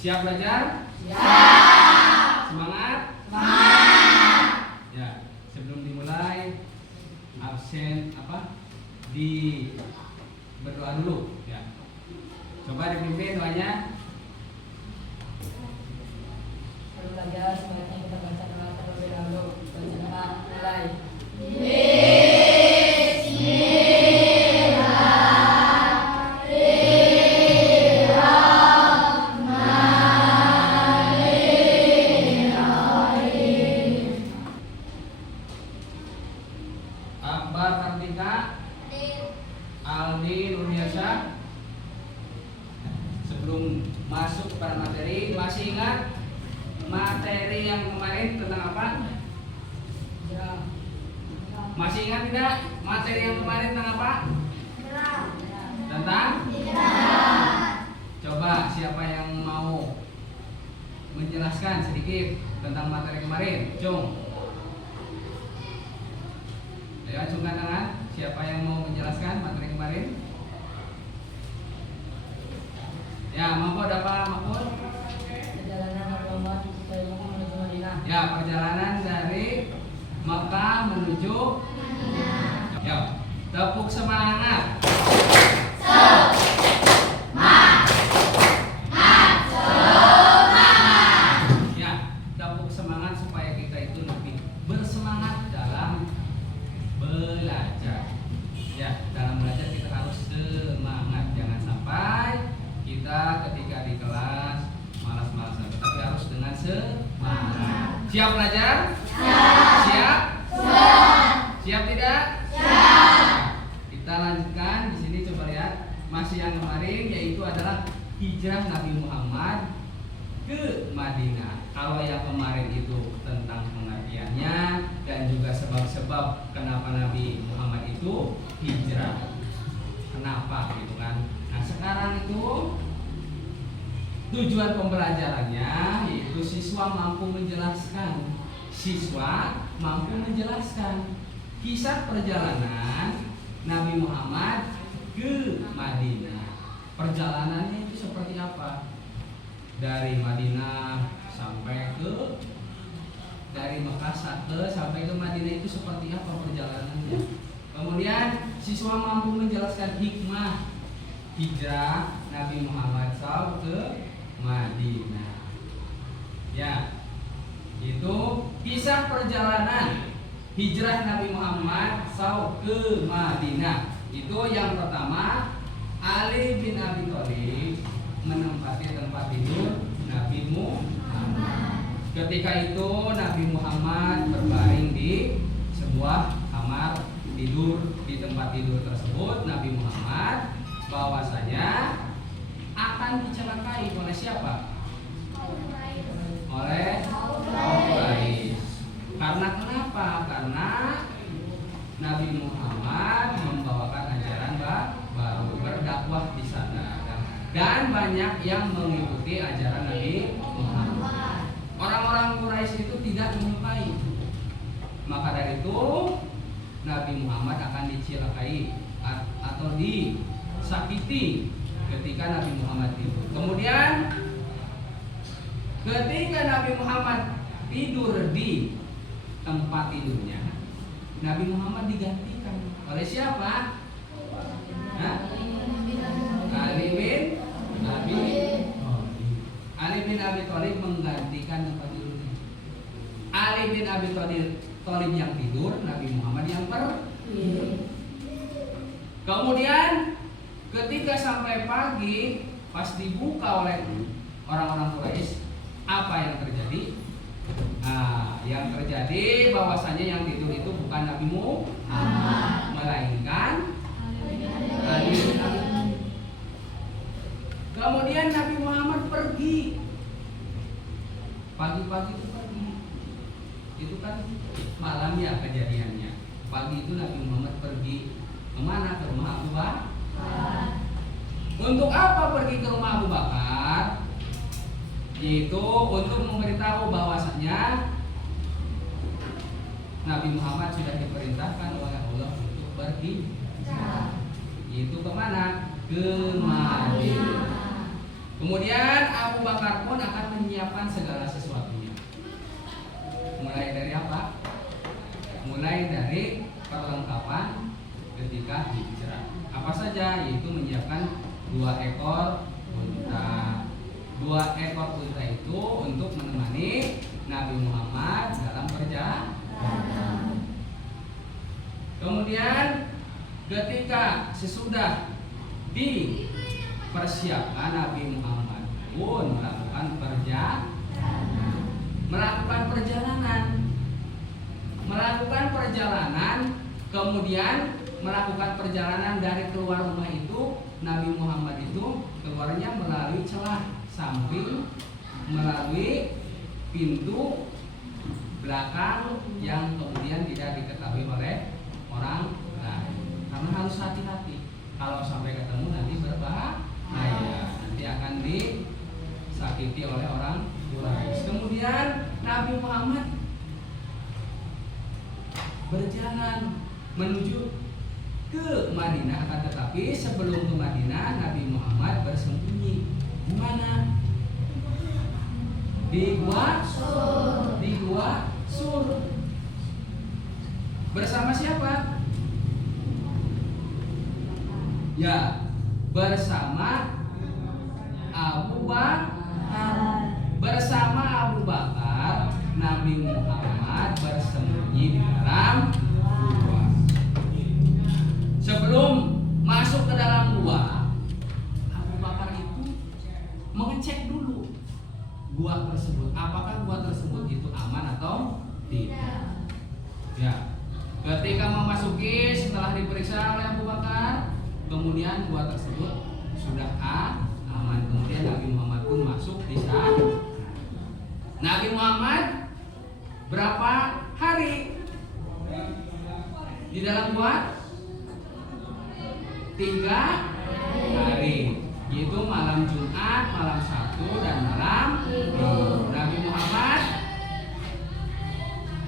Siap belajar? Siap. Semangat? Semangat. Ya, sebelum dimulai absen di berdoa dulu ya. Coba dipimpin doanya. Sebelum belajar sebaiknya kita baca doa terlebih dahulu. Bacaan mulai. Akbar Kartika, Aldi Nurniasa. Sebelum masuk pada materi, masih ingat materi yang kemarin tentang apa? Ya. Masih ingat tidak materi yang kemarin tentang apa? Tentang? Coba siapa yang mau menjelaskan sedikit tentang materi kemarin? Cung. Ayo acungkan tangan. Siapa yang mau menjelaskan materi kemarin? Ya, Mahfud apa Mahfud? Perjalanan Nabi Muhammad dari Mekah menuju Madinah. Ya, perjalanan dari Mekah menuju Madinah. Ya, tepuk semangat. Ya, tepuk semangat supaya kita itu lebih bersemangat dalam belajar. Ya, dalam belajar kita harus semangat. Jangan sampai kita ketika di kelas malas-malasan, tapi harus dengan semangat. Siap belajar? Siap? Siap tidak? Kita lanjutkan di sini, coba lihat masih yang kemarin, yaitu adalah hijrah Nabi Muhammad ke Madinah. Kalau yang kemarin itu tentang pengertiannya dan juga sebab-sebab kenapa Nabi Muhammad itu hijrah. Kenapa gitu kan? Nah, sekarang itu tujuan pembelajarannya yaitu siswa mampu menjelaskan. Siswa mampu menjelaskan kisah perjalanan Nabi Muhammad ke Madinah. Perjalanannya itu seperti apa? Dari Madinah sampai ke, dari Mekah sampai ke Madinah itu seperti apa perjalanannya? Kemudian siswa mampu menjelaskan hikmah hijrah Nabi Muhammad SAW ke Madinah. Ya, itu kisah perjalanan hijrah Nabi Muhammad SAW ke Madinah. Itu yang pertama, Ali bin Abi Thalib menempati tempat tidur Nabi Muhammad. Ketika itu Nabi Muhammad berbaring di sebuah kamar tidur. Di tempat tidur tersebut Nabi Muhammad bahwasanya akan dicelakai oleh siapa? Oleh kaum Quraisy. Karena kenapa? Karena Nabi Muhammad membawakan ajaran baru, berdakwah di sana, dan banyak yang mengikuti ajaran Nabi Muhammad. Orang-orang Quraisy itu tidak menyukai. Maka dari itu Nabi Muhammad akan dicelakai atau disakiti ketika Nabi Muhammad tidur. Kemudian ketika Nabi Muhammad tidur di tempat tidurnya, Nabi Muhammad digantikan oleh siapa? Ali bin Abi Thalib menggantikan tempat tidurnya. Ali bin Abi Thalib yang tidur, Nabi Muhammad yang pergi. Kemudian ketika sampai pagi, pas dibuka oleh orang-orang Quraisy, apa yang terjadi? Nah, yang terjadi bahwasanya yang tidur itu bukan Nabi Muhammad, melainkan Ali bin Abi Thalib. Kemudian Nabi Muhammad pergi. Pagi-pagi itu pergi. Itu kan malam ya kejadiannya. Pagi itu Nabi Muhammad pergi kemana? Ke rumah Abu Bakar. Untuk apa pergi ke rumah Abu Bakar? Yaitu untuk memberitahu bahwasanya Nabi Muhammad sudah diperintahkan oleh Allah untuk pergi. Yaitu kemana? Ke Madinah. Kemudian Abu Bakar pun akan menyiapkan segala sesuatunya. Mulai dari apa? Mulai dari perlengkapan ketika hijrah. Apa saja? Yaitu menyiapkan 2 ekor unta. 2 ekor unta itu untuk menemani Nabi Muhammad dalam perjalanan. Kemudian ketika sesudah dipersiapkan, Nabi Muhammad pun melakukan perjalanan, kemudian melakukan perjalanan dari keluar rumah itu. Nabi Muhammad itu keluarnya melalui celah samping, melalui pintu belakang yang kemudian tidak diketahui oleh orang lain. Karena harus hati-hati, kalau sampai ketemu nanti berbahaya, nanti akan disakiti oleh orang Quraisy. Kemudian Nabi Muhammad berjalan menuju ke Madinah, akan tetapi sebelum ke Madinah Nabi Muhammad bersembunyi di mana? Di Gua Sur. Bersama siapa? Ya, bersama Abu Bakar. Bersama Abu Bakar, Nabi Muhammad bersembunyi di dalam gua. Sebelum masuk ke dalam gua, Abu Bakar itu mengecek dulu gua tersebut, apakah gua tersebut itu aman atau tidak. Ya, ketika memasuki, setelah diperiksa oleh Abu Bakar, kemudian gua tersebut sudah aman. Kemudian Nabi Muhammad pun masuk di sana. Nabi Muhammad berapa hari di dalam gua? 3 hari, yaitu malam Jumat, malam Sabtu, dan malam Minggu. Nabi Muhammad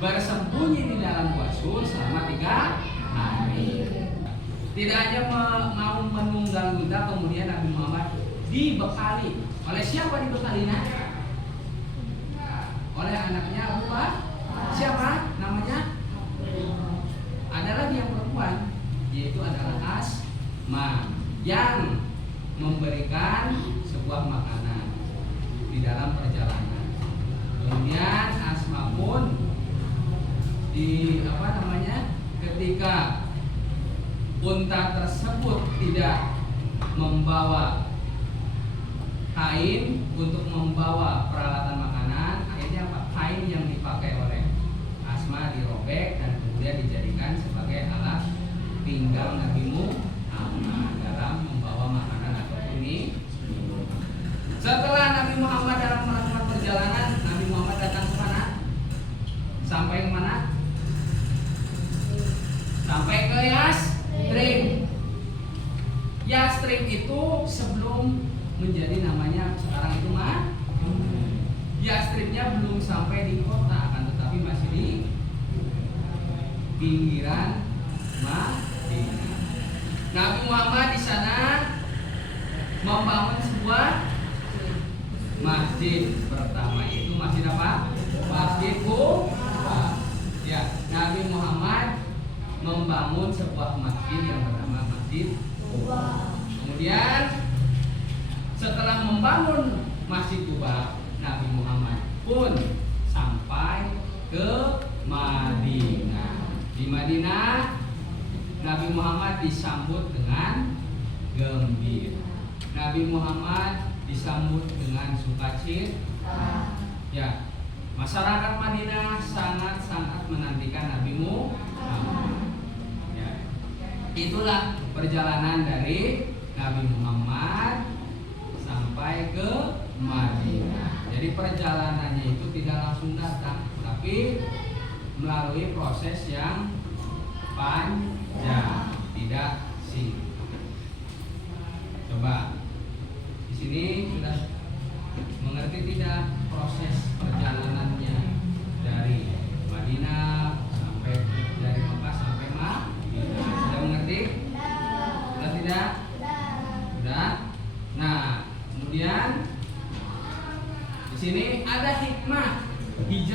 bersembunyi di dalam Gua Sur selama 3 hari. Tidak hanya mau menunggang-nunggang, kemudian Nabi Muhammad dibekali. Oleh siapa dibekalinya? Oleh anaknya Abu Bakar. Siapa namanya? Ada lagi yang perempuan, yaitu adalah Asma, yang memberikan sebuah makanan di dalam perjalanan. Kemudian Asma pun ketika unta tersebut tidak membawa kain untuk membawa peralatan makanan, akhirnya kain yang dipakai oleh Asma dirobek dan kemudian dijadikan sebagai alat pinggang Nabi Muhammad dalam membawa makanan ataupun minum. Setelah Nabi Muhammad dalam melakukan perjalanan, Nabi Muhammad datang ke mana? Sampai ke mana? Sampai ke Yastrib. Yastrib itu sebelum menjadi namanya sekarang itu Yastribnya belum sampai di kota, akan tetapi masih di pinggiran Madinah. Nabi Muhammad di sana membangun sebuah masjid. Pertama itu masjid apa? Masjid Quba. Ya, Nabi Muhammad membangun sebuah masjid yang bernama Masjid Quba. Kemudian setelah membangun Masjid Quba, Nabi Muhammad pun sampai ke Madinah. Di Madinah, Nabi Muhammad disambut dengan gembira. Nabi Muhammad disambut dengan sukacita. Ya, masyarakat Madinah sangat-sangat menantikan Nabi Muhammad. Ya, itulah perjalanan dari Nabi Muhammad sampai ke Madinah. Jadi perjalanannya itu tidak langsung datang, tapi melalui proses yang panjang, tidak singkat. Coba di sini sudah mengerti tidak proses perjalanannya dari Madinah sampai, dari Mekah sampai Madinah? Sudah mengerti? Sudah tidak? Sudah. Nah, kemudian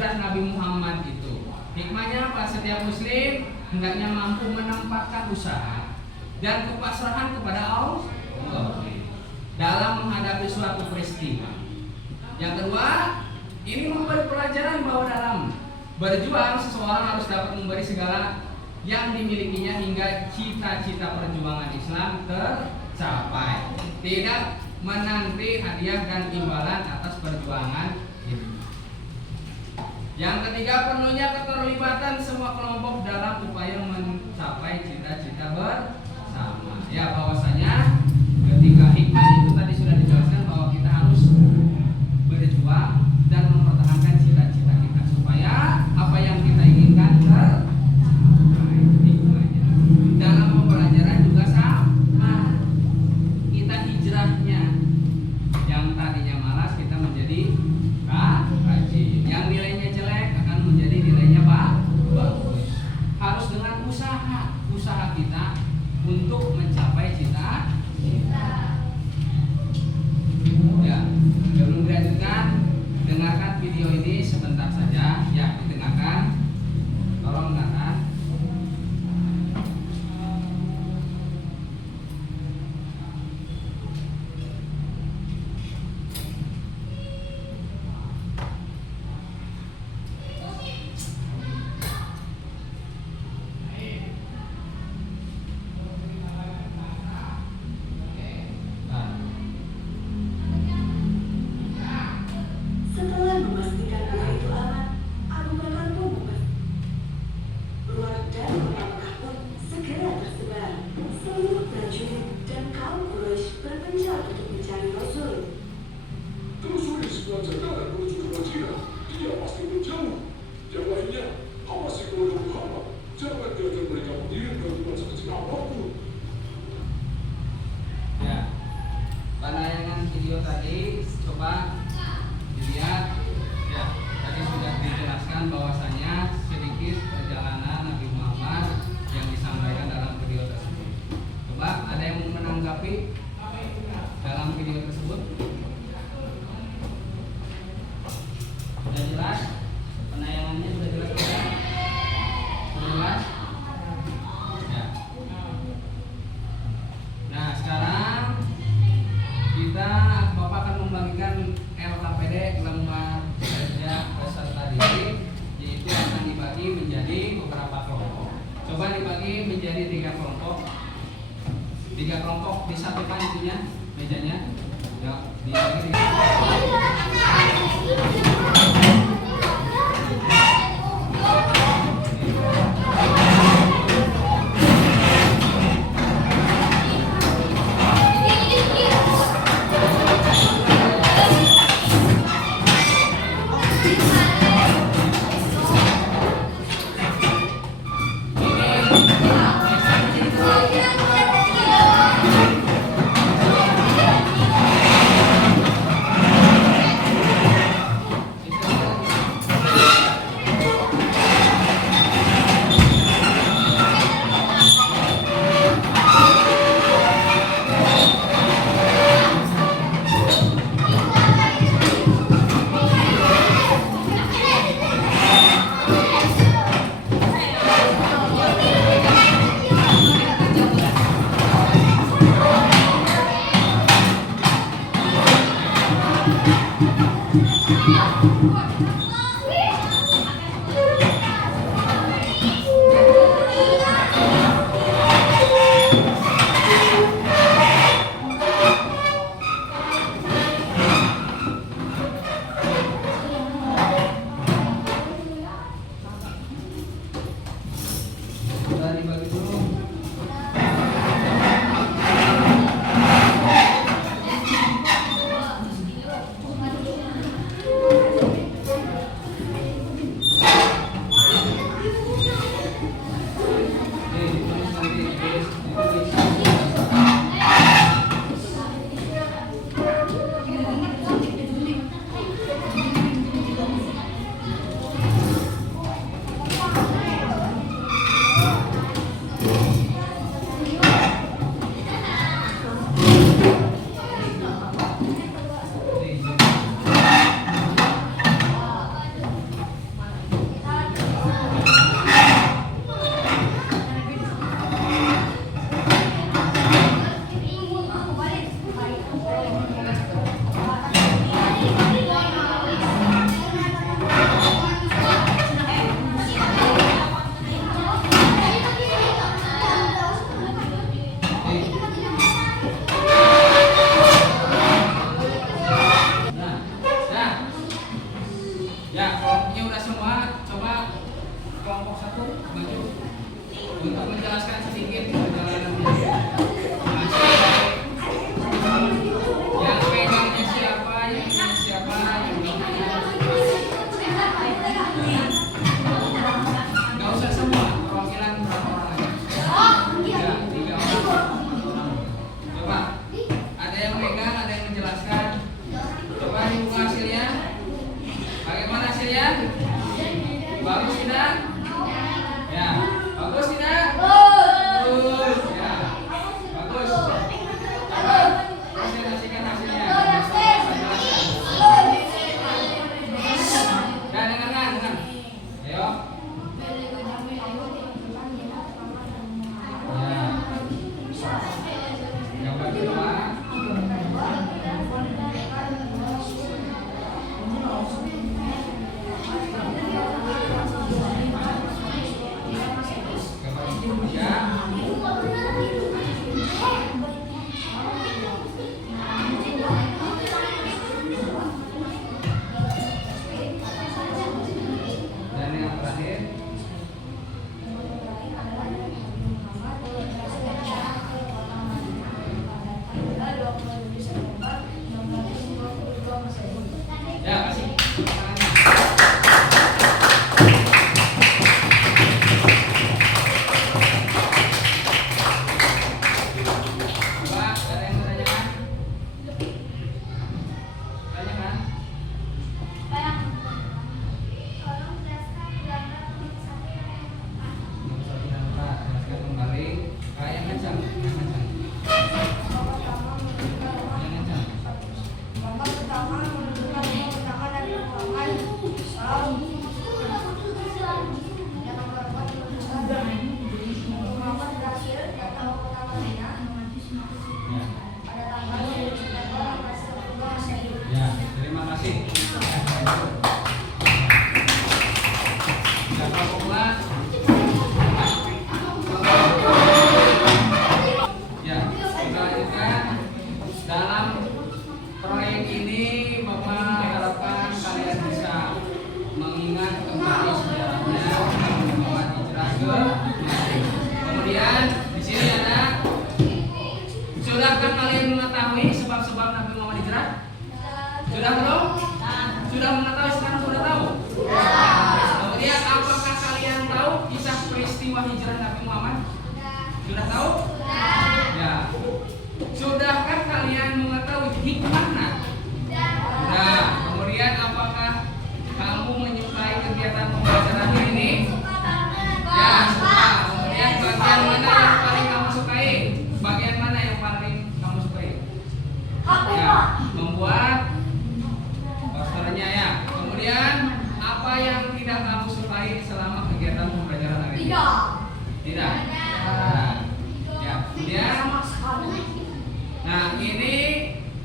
hijrah Nabi Muhammad itu. Hikmahnya apa? Setiap muslim hendaknya mampu menempatkan usaha dan kepasrahan kepada Allah dalam menghadapi suatu peristiwa. Yang kedua, ini memberi pelajaran bahwa dalam berjuang seseorang harus dapat memberi segala yang dimilikinya hingga cita-cita perjuangan Islam tercapai. Tidak menanti hadiah dan imbalan atas perjuangan itu. Yang ketiga, penuhnya keterlibatan semua kelompok dalam upaya mencapai cita-cita bersama. Ya, bahwasanya ketika hikmah itu tadi sudah dijelaskan bahwa kita harus berjuang dan mempertahankan cita-cita kita supaya apa yang kita inginkan tercapai. Hikmahnya dalam pembelajaran juga sama. Kita hijrahnya yang tadinya malas kita menjadi rajin. Yang nilainya jelek akan menjadi nilainya bagus. Harus dengan usaha kita untuk mencapai cita-cita. Ya, sebelum dilanjutkan, dengarkan video ini sebentar saja. Ya, didengarkan. Tolong dengarkan. Setelah memastikan bahwa itu aman, Abu Bakar pun keluar dari kota Mekah pun segera tersebar. Seluruh prajurit dan kaum Quraisy berpencar untuk mencari Rasul. Telusuri semua jalanan menuju ke Madinah. Dia pasti menjauh. Yang lainnya, awasi keluarga Muhammad. Jangan biarkan mereka mengirimkan iman sekecil apapun. Ya, tayangan video tadi coba dilihat. Ya, tadi sudah dijelaskan bahwasanya sedikit perjalanan Nabi Muhammad yang disampaikan dalam video tersebut. Coba ada yang mau menanggapi dalam video tersebut? Sudah jelas? Penayangannya sudah jelas? Sudah jelas? Ya. Nah, sekarang Bapak akan membagikan LKPD lembar kerja peserta didik, yaitu akan dibagi menjadi beberapa kelompok. Coba dibagi menjadi 3 kelompok. 3 kelompok disatukan itunya mejanya. Ya, dibagi 3 Kemudian, nah ini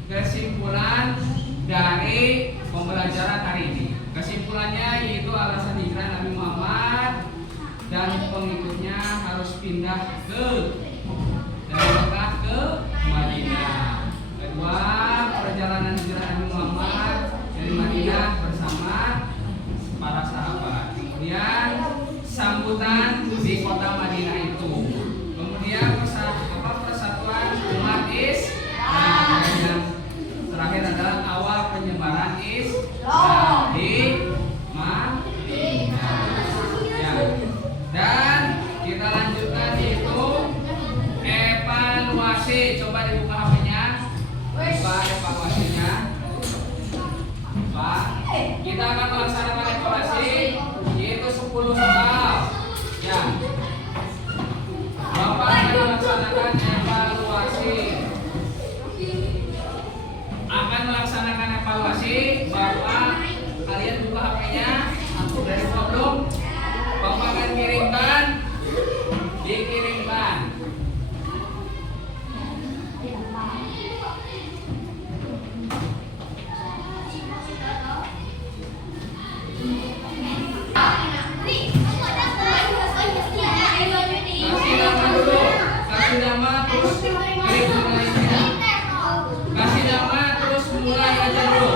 kesimpulan dari pembelajaran hari ini. Kesimpulannya yaitu alasan hijrah Nabi Muhammad dan pengikutnya harus pindah dari Mekah ke Madinah. Kedua, perjalanan hijrah Nabi Muhammad dari Madinah bersama para sahabat. Kemudian sambutan di kota Madinah itu. Kemudian persatuan umat Islam. Dan terakhir adalah awal penyebaran Islam di Madinah. Ya. Dan kita lanjutkan itu evaluasi. Coba dibuka HP-nya. Buka evaluasinya. Pak, kita akan melaksanakan evaluasi yaitu 10 soal. Ya. Bapak akan melaksanakan evaluasi. Bapak kalian buka HP-nya. Dari belum? Bapak akan kirimkan. Dikirimkan. Kasih nama terus klik mulai aja. Kasih nama terus mulai aja dulu.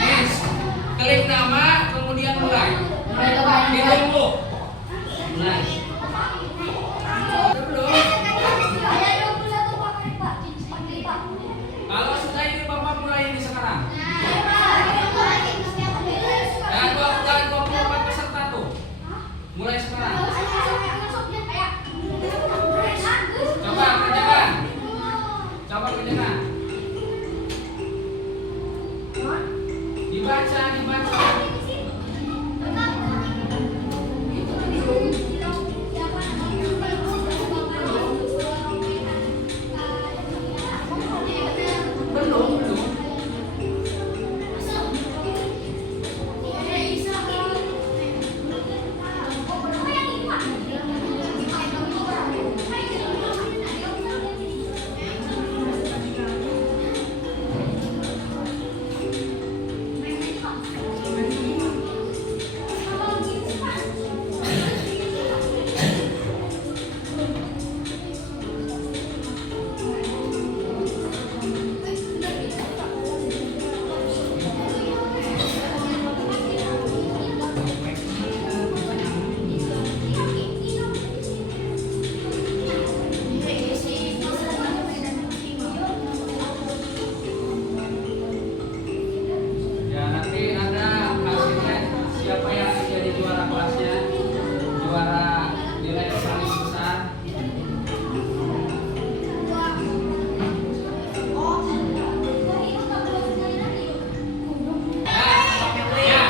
Nis, klik nama kemudian mulai. Ditunggu. Mulai. Kalau sudah ini Bapak mulai ini sekarang. Dan 24 peserta tuh. Mulai sekarang. Coba kerjakan. Dibaca. Belum. Ya nanti ada hasilnya siapa yang jadi juara kelasnya, juara nilai paling besar. Ya,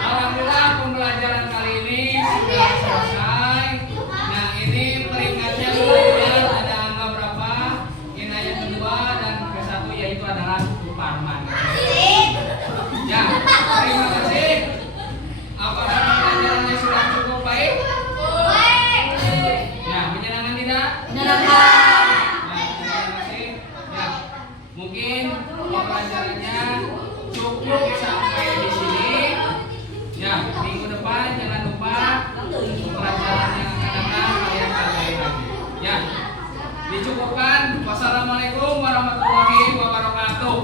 alhamdulillah pembelajaran kali ini sudah selesai. Nah ini peringkatnya kemudian ada angka berapa? Ini yang kedua dan ke-1 yaitu adalah Suparman. Ya, terima kasih. Apakah pembelajarannya sudah cukup baik? Ya, menyenangkan tidak? Menyenangkan. Ya, terima kasih. Ya, mungkin pembelajarannya cukup sampai di sini. Ya, minggu depan jangan lupa pembelajaran yang akan datang kalian pelajari lagi. Ya, dicukupkan. Wassalamualaikum warahmatullahi wabarakatuh.